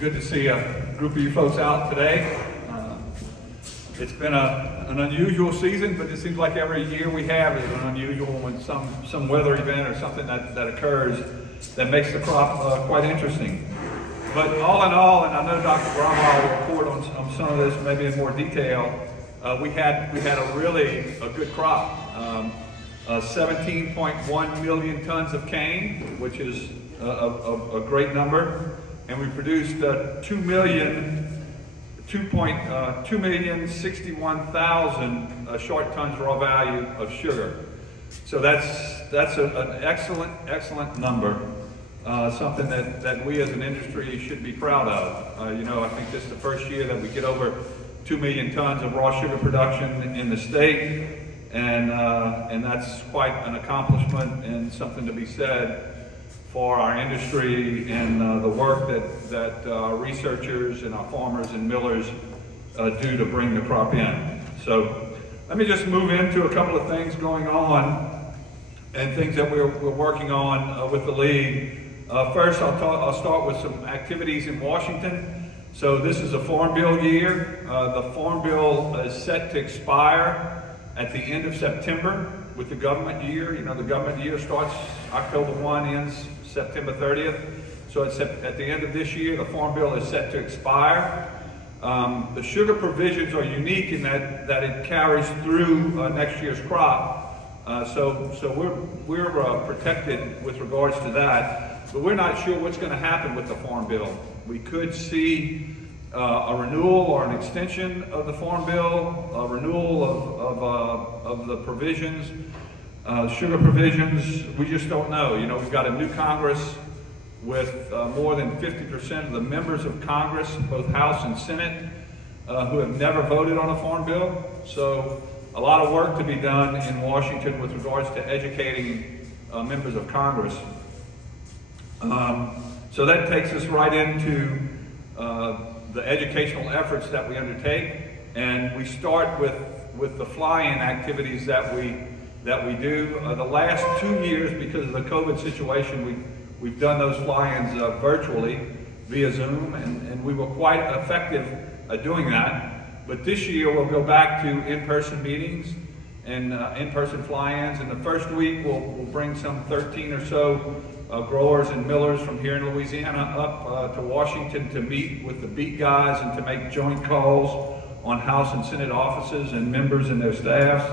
Good to see a group of you folks out today. It's been an unusual season, but it seems like every year we have is an unusual when some weather event or something that occurs that makes the crop quite interesting. But all in all, and I know Dr. Bromwell will report on some of this maybe in more detail, we had a good crop. 17.1 million tons of cane, which is a great number, and we produced 2,061,000 short tons raw value of sugar. So that's an excellent number. Something that we as an industry should be proud of. I think this is the first year that we get over 2 million tons of raw sugar production in the state, and that's quite an accomplishment and something to be said for our industry and the work that our researchers and our farmers and millers do to bring the crop in. So let me just move into a couple of things going on and things that we're working on with the league. First, I'll start with some activities in Washington. So this is a Farm Bill year. The Farm Bill is set to expire at the end of September with the government year. The government year starts October 1, ends September 30th. So it's at the end of this year, the Farm Bill is set to expire. The sugar provisions are unique in that it carries through next year's crop. So we're protected with regards to that, but we're not sure what's going to happen with the Farm Bill. We could see a renewal or an extension of the Farm Bill, a renewal of the provisions, sugar provisions. We just don't know. We've got a new Congress with more than 50% of the members of Congress, both House and Senate, who have never voted on a Farm Bill. So a lot of work to be done in Washington with regards to educating members of Congress. So that takes us right into the educational efforts that we undertake, and we start with the fly-in activities that we do. The last 2 years, because of the COVID situation, we've done those fly-ins virtually via Zoom, and we were quite effective at doing that. But this year we'll go back to in-person meetings and in-person fly-ins. And the first week we'll bring some 13 or so growers and millers from here in Louisiana up to Washington to meet with the beat guys and to make joint calls on House and Senate offices and members and their staffs.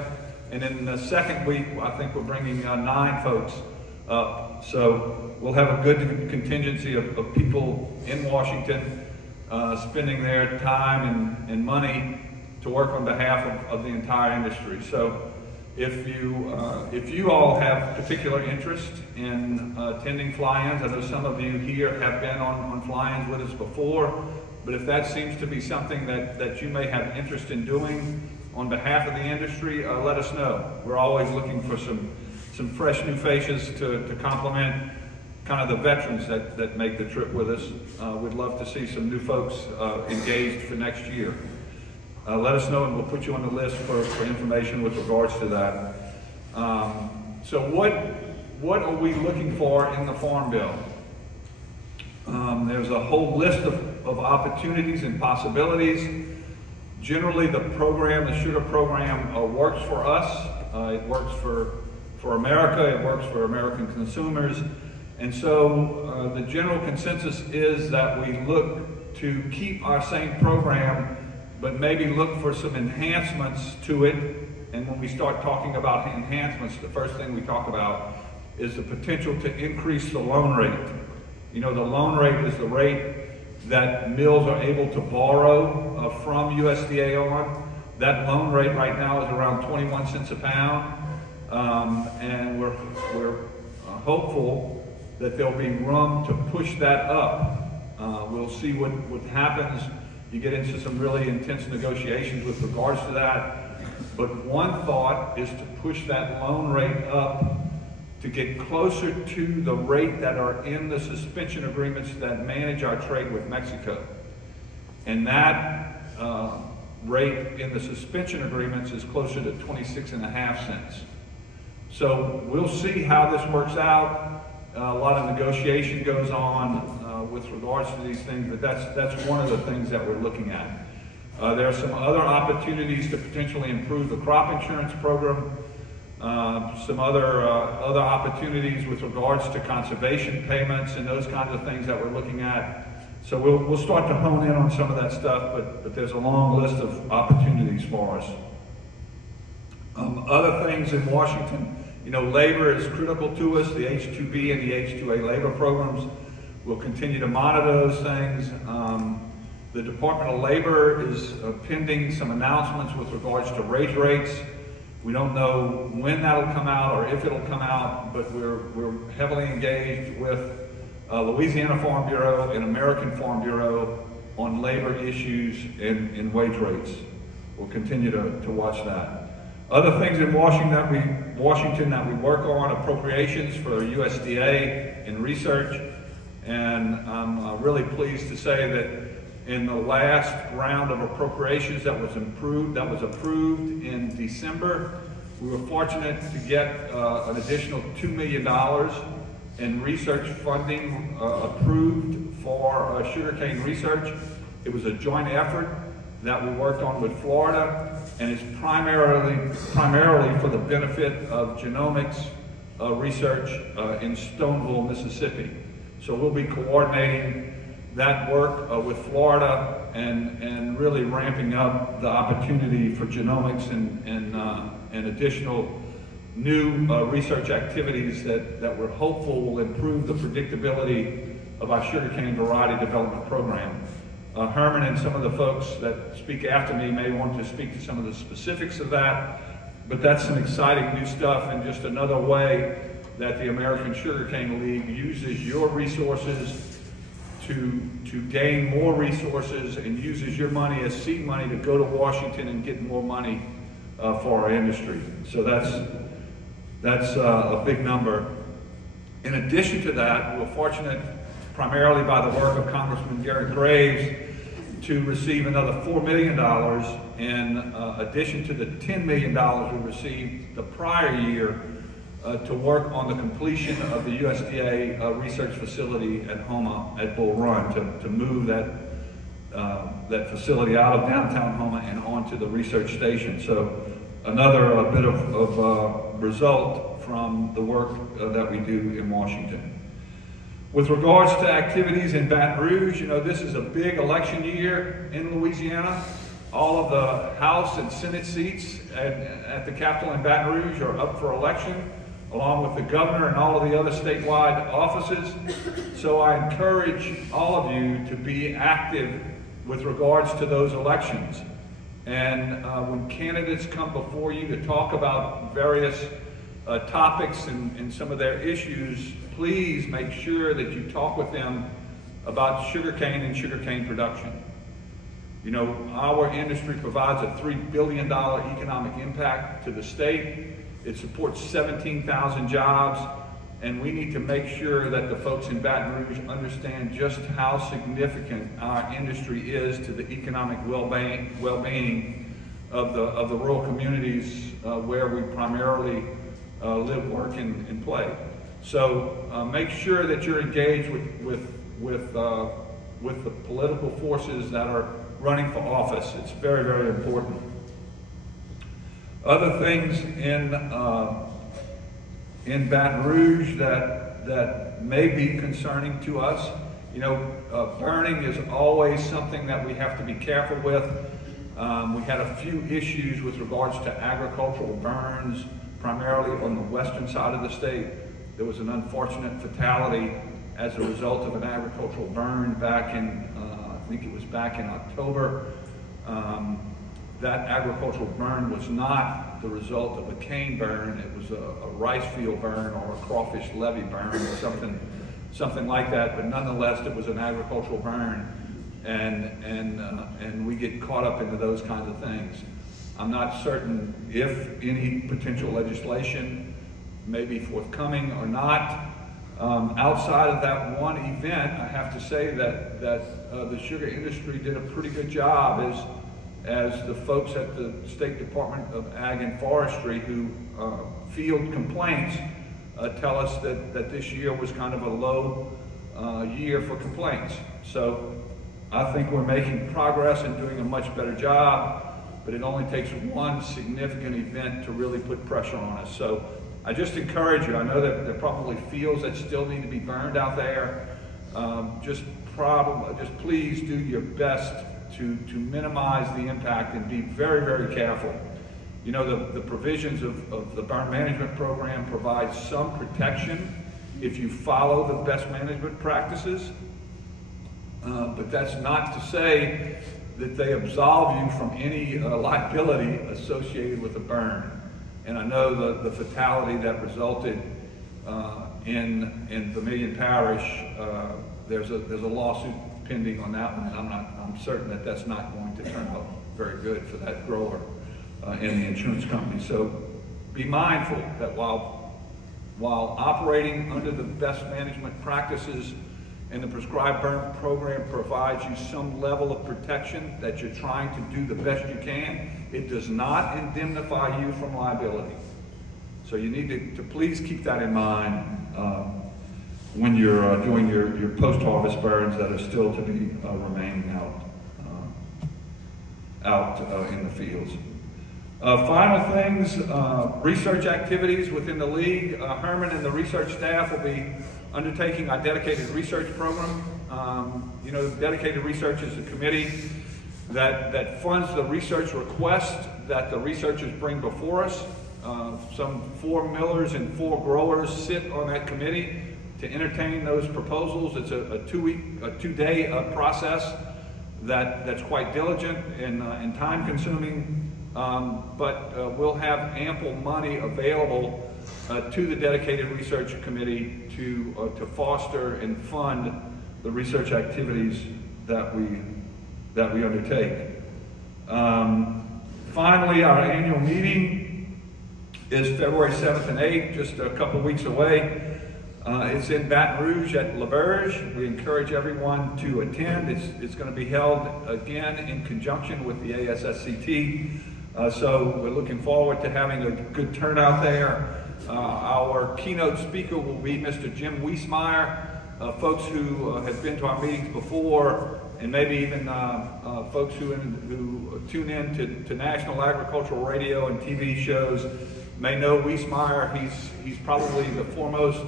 And in the second week, I think we're bringing 9 folks up. So we'll have a good contingency of people in Washington spending their time and money to work on behalf of the entire industry. So if you all have particular interest in attending fly-ins, I know some of you here have been on fly-ins with us before, but if that seems to be something that you may have interest in doing on behalf of the industry, let us know. We're always looking for some fresh new faces to complement kind of the veterans that make the trip with us. We'd love to see some new folks engaged for next year. Let us know and we'll put you on the list for information with regards to that. So what are we looking for in the Farm Bill? There's a whole list of opportunities and possibilities. Generally, the sugar program works for us. It works for America. It works for American consumers. And so the general consensus is that we look to keep our same program, but maybe look for some enhancements to it. And when we start talking about enhancements, the first thing we talk about is the potential to increase the loan rate. The loan rate is the rate that mills are able to borrow from USDA on. That loan rate right now is around 21 cents a pound. And we're hopeful that there'll be room to push that up. We'll see what happens. You get into some really intense negotiations with regards to that. But one thought is to push that loan rate up to get closer to the rate that are in the suspension agreements that manage our trade with Mexico. And that rate in the suspension agreements is closer to 26.5 cents. So we'll see how this works out. A lot of negotiation goes on with regards to these things, but that's one of the things that we're looking at. There are some other opportunities to potentially improve the crop insurance program, some other opportunities with regards to conservation payments and those kinds of things that we're looking at. So we'll start to hone in on some of that stuff, but there's a long list of opportunities for us. Other things in Washington, you know, labor is critical to us. The H-2B and the H-2A labor programs, we'll continue to monitor those things. The Department of Labor is pending some announcements with regards to wage rates. We don't know when that'll come out or if it'll come out, but we're heavily engaged with Louisiana Farm Bureau and American Farm Bureau on labor issues and wage rates. We'll continue to watch that. Other things in Washington that we work on, appropriations for USDA and research, and I'm really pleased to say that in the last round of appropriations that was approved in December, we were fortunate to get an additional $2 million in research funding approved for sugarcane research. It was a joint effort that we worked on with Florida, and it's primarily for the benefit of genomics research in Stoneville, Mississippi. So we'll be coordinating that work with Florida and really ramping up the opportunity for genomics and additional new research activities that we're hopeful will improve the predictability of our sugarcane variety development program. Herman and some of the folks that speak after me may want to speak to some of the specifics of that, but that's some exciting new stuff and just another way that the American Sugarcane League uses your resources to gain more resources and uses your money as seed money to go to Washington and get more money for our industry. So that's a big number. In addition to that, we're fortunate, primarily by the work of Congressman Garrett Graves, to receive another $4 million in addition to the $10 million we received the prior year to work on the completion of the USDA research facility at Houma at Bull Run, to move that facility out of downtown Houma and onto the research station. So another bit of result from the work that we do in Washington. With regards to activities in Baton Rouge, you know, this is a big election year in Louisiana. All of the House and Senate seats at the Capitol in Baton Rouge are up for election, along with the governor and all of the other statewide offices. So I encourage all of you to be active with regards to those elections. And when candidates come before you to talk about various topics and some of their issues, please make sure that you talk with them about sugarcane and sugarcane production. You know, our industry provides a $3 billion economic impact to the state. It supports 17,000 jobs, and we need to make sure that the folks in Baton Rouge understand just how significant our industry is to the economic well-being of the rural communities where we primarily live, work, and play. So make sure that you're engaged with the political forces that are running for office. It's very, very important. Other things in Baton Rouge that may be concerning to us, you know, burning is always something that we have to be careful with. We had a few issues with regards to agricultural burns, primarily on the western side of the state. There was an unfortunate fatality as a result of an agricultural burn back in, I think it was back in October. That agricultural burn was not the result of a cane burn. It was a rice field burn or a crawfish levee burn or something like that. But nonetheless, it was an agricultural burn, and we get caught up into those kinds of things. I'm not certain if any potential legislation may be forthcoming or not. Outside of that one event, I have to say that the sugar industry did a pretty good job as the folks at the State Department of Ag and Forestry who field complaints tell us that this year was kind of a low year for complaints. So I think we're making progress and doing a much better job, but it only takes one significant event to really put pressure on us. So I just encourage you, I know that there are probably fields that still need to be burned out there. Just please do your best to minimize the impact and be very, very careful. You know, the provisions of the burn management program provide some protection if you follow the best management practices, but that's not to say that they absolve you from any liability associated with a burn. And I know the fatality that resulted in Vermilion Parish, there's a lawsuit pending on that one, and I'm certain that that's not going to turn out very good for that grower and the insurance company. So be mindful that while operating under the best management practices and the prescribed burn program provides you some level of protection that you're trying to do the best you can, it does not indemnify you from liability. So you need to please keep that in mind when you're doing your post-harvest burns that are still to be remaining out in the fields. Final things, research activities within the league. Herman and the research staff will be undertaking our dedicated research program. You know, dedicated research is a committee that funds the research request that the researchers bring before us. Some 4 millers and 4 growers sit on that committee to entertain those proposals. It's a two-day process that's quite diligent and time-consuming, but we'll have ample money available to the dedicated research committee to foster and fund the research activities that we undertake. Finally, our annual meeting is February 7th and 8th, just a couple weeks away. It's in Baton Rouge at Lafourche. We encourage everyone to attend. It's going to be held again in conjunction with the ASSCT. So we're looking forward to having a good turnout there. Our keynote speaker will be Mr. Jim Wiesmeyer. Folks who have been to our meetings before, and maybe even folks who tune in to national agricultural radio and TV shows may know Wiesmeyer. He's probably the foremost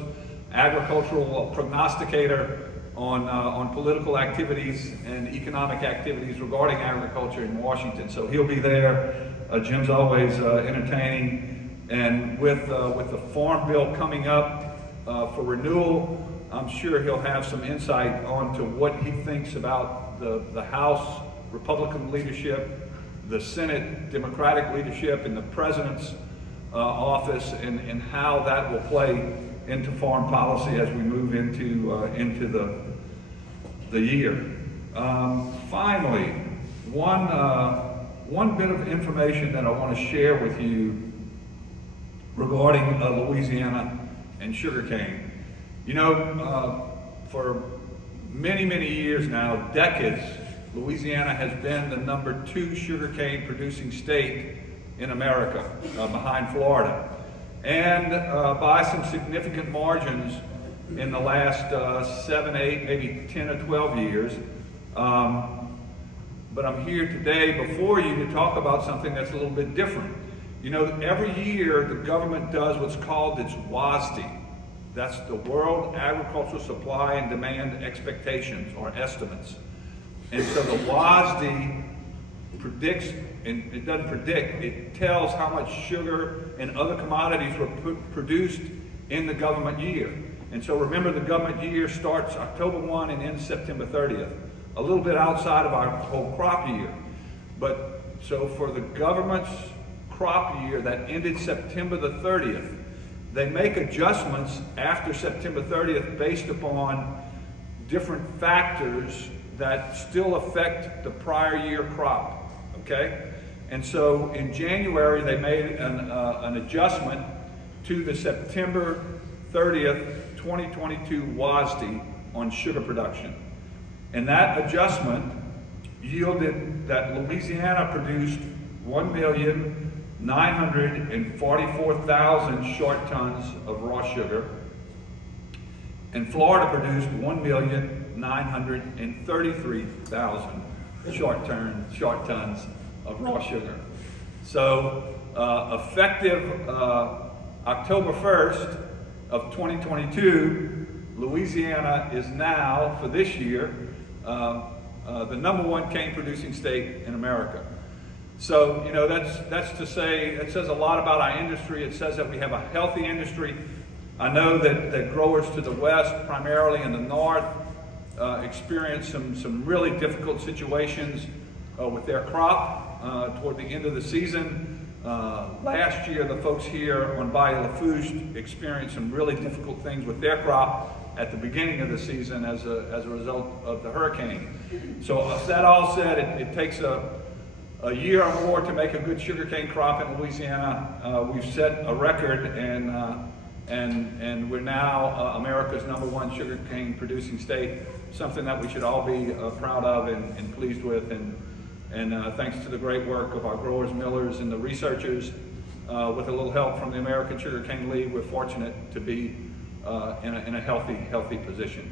agricultural prognosticator on political activities and economic activities regarding agriculture in Washington. So he'll be there. Jim's always entertaining. And with the Farm Bill coming up for renewal, I'm sure he'll have some insight onto what he thinks about the House Republican leadership, the Senate Democratic leadership, and the President's office, and how that will play into foreign policy as we move into the year. Finally, one bit of information that I want to share with you regarding Louisiana and sugarcane. You know, for many, many years now, decades, Louisiana has been the #2 sugarcane producing state in America, behind Florida. And by some significant margins in the last 7, 8, maybe 10 or 12 years. But I'm here today before you to talk about something that's a little bit different. You know, every year the government does what's called its WASDE. That's the World Agricultural Supply and Demand Expectations, or estimates. And so the WASDE predicts, and it doesn't predict, it tells how much sugar and other commodities were produced in the government year. And so remember, the government year starts October 1 and ends September 30th, a little bit outside of our whole crop year. But so for the government's crop year that ended September the 30th, they make adjustments after September 30th based upon different factors that still affect the prior year crop, okay? And so in January, they made an adjustment to the September 30th, 2022 WASDE on sugar production. And that adjustment yielded that Louisiana produced 1,944,000 short tons of raw sugar, And Florida produced 1,933,000 short tons of raw sugar. So effective October 1st of 2022, Louisiana is now, for this year, the #1 cane producing state in America. So, you know, that's to say, it says a lot about our industry. It says that we have a healthy industry. I know that growers to the west, primarily in the north, experience some really difficult situations with their crop toward the end of the season. Last year, the folks here on Bayou Lafourche experienced some really difficult things with their crop at the beginning of the season as a result of the hurricane. So that all said, it takes a year or more to make a good sugarcane crop in Louisiana. We've set a record, and we're now America's #1 sugarcane producing state, something that we should all be proud of and pleased with. And thanks to the great work of our growers, millers, and the researchers, with a little help from the American Sugarcane League, we're fortunate to be in a healthy position.